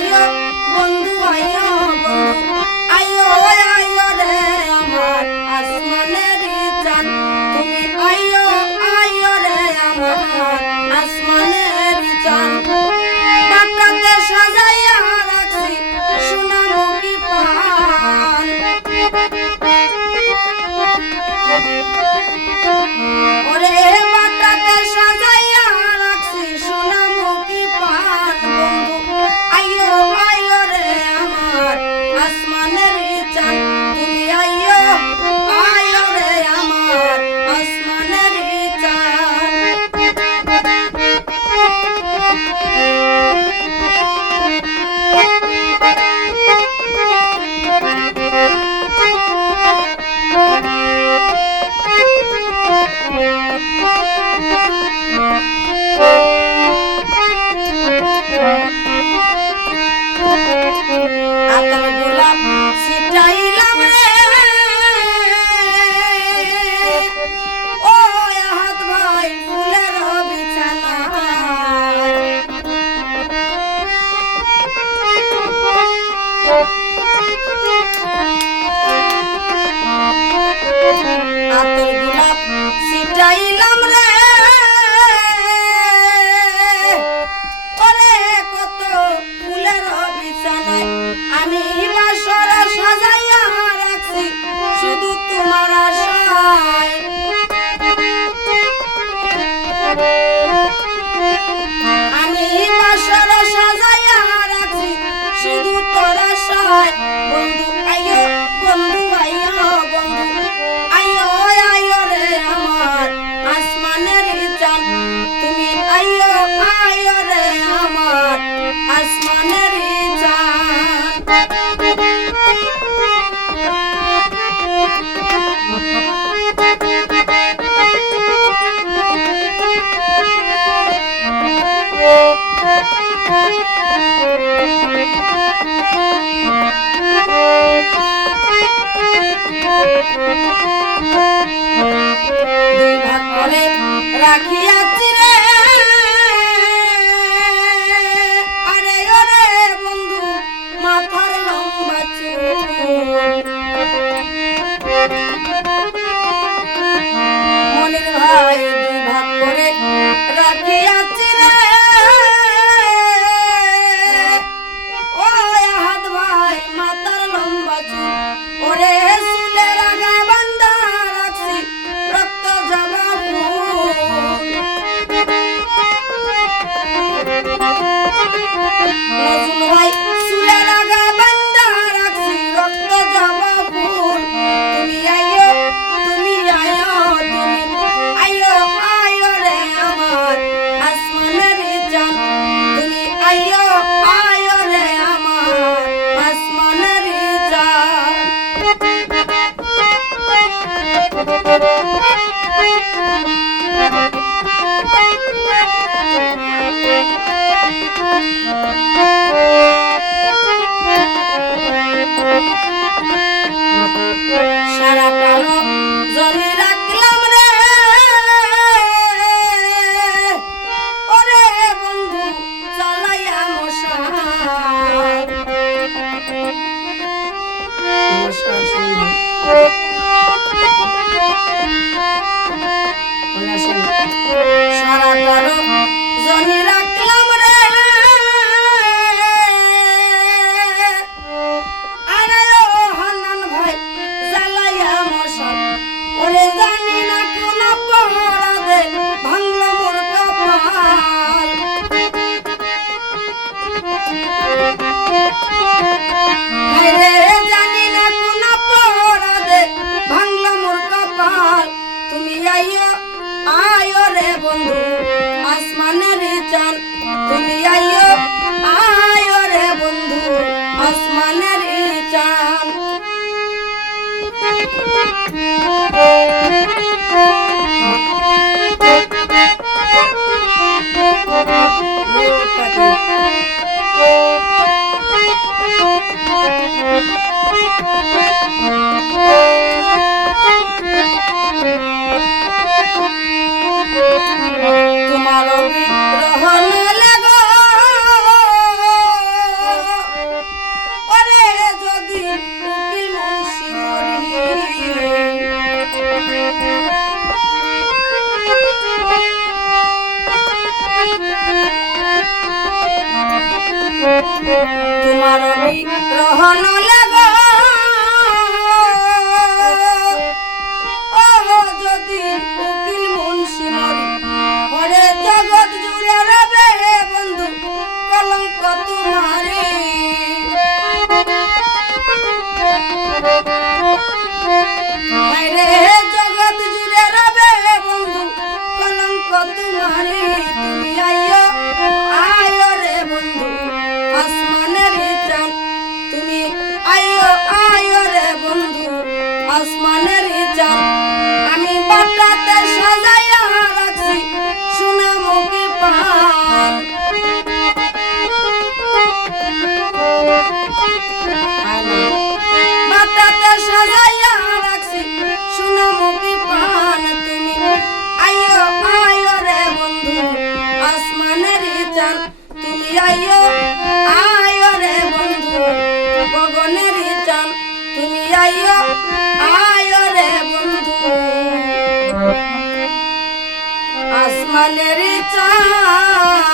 আইও বন্ধু আইও বন্ধু আইও আইও রে আমার আসমানের চাঁদ তুমি আইও আইও রে আমার আসমানের চাঁদ বাটাতে সাজাইয়া রাখছি সোনামুখী পান ওরে বাটাতে সাজাইয়া রাখছি সোনামুখী পান বন্ধু আইও আইও রে আমার আসমানের চাঁদ তুমি আইও আইও রে আমার আসমানের চাঁদ আতর গোলাপ ছিটাইলাম রে ও হাত ভাই ফুলের বিছানা আতর গোলাপ ছিটাইলাম রে ওরে কত ফুলের বিছানায় আমি বাসর সাজাইয়া রাখছি শুধু তোমার আশায় আমি বাসর সাজাইয়া রাখছি শুধু তোর আশায় বন্ধু আইও বন্ধু আইও বন্ধু আইও আইও রে আমার আসমানের চাঁদ তুমি আইও আইও রে আমার আসমানের চাঁদ দুই ভাগ করে রাখিয়াছি রে আরে ওরে বন্ধু মাথার লম্বা চুল মনির ভাই দুই ভাগ করে রাখিয়াছি রে ও হাত ভাই মাথার লম্বা চুল ওরে চুলের আগায় বান্ধা রাখছি রক্ত জবা ফুল নজরুল ভাই চুলের আগায় বান্ধা রাখছি রক্ত জবা ফুল তুমি আইও তুমি আইও আইও রে আমার আসমানের চাঁদ তুমি আইও আইও রে আমার আসমানের চাঁদ সারাটা জমি রাখলাম রে ওরে বন্ধু চালাইয়া মশাই নমস্কার সারাটা জমি রাখলাম রে আরে ও হান্নান ভাই জ্বালাইয়া মশাই ওরে জানি না কোন অপরাধে ভাঙলো মোর কপাল হায়রে জানি না কোন অপরাধে ভাঙলো মোর কপাল তুমি আইও আইও রে বন্ধু আসমানের চাঁদ তুমি আইও আইও রে বন্ধু আসমানের চাঁদ তোমার বিরহন লাগো ও যদি উকিল মুন্সি মরি পরে জগৎ জুড়ে রবে বন্ধু কলঙ্ক তোমারে রে জগৎ জুড়ে রবে বন্ধু কলঙ্ক তোমারে তুমি আইও আয়ো রে বন্ধু আসমানের চাঁদ তুমি আইও আয়ো রে বন্ধু আসমানের চাঁদ আমি বাটাতে সাজাইয়া রাখছি সোনা মুখে পান বাটাতে সাজাইয়া রাখছি সোনা মুখে পান তুমি আইও আয়ো রে বন্ধু আসমানের চাঁদ তুমি আইও আয়ো রে বন্ধু গগনের চাঁদ তুমি আইও আয়ো রে বন্ধু আসমানের চাঁদ।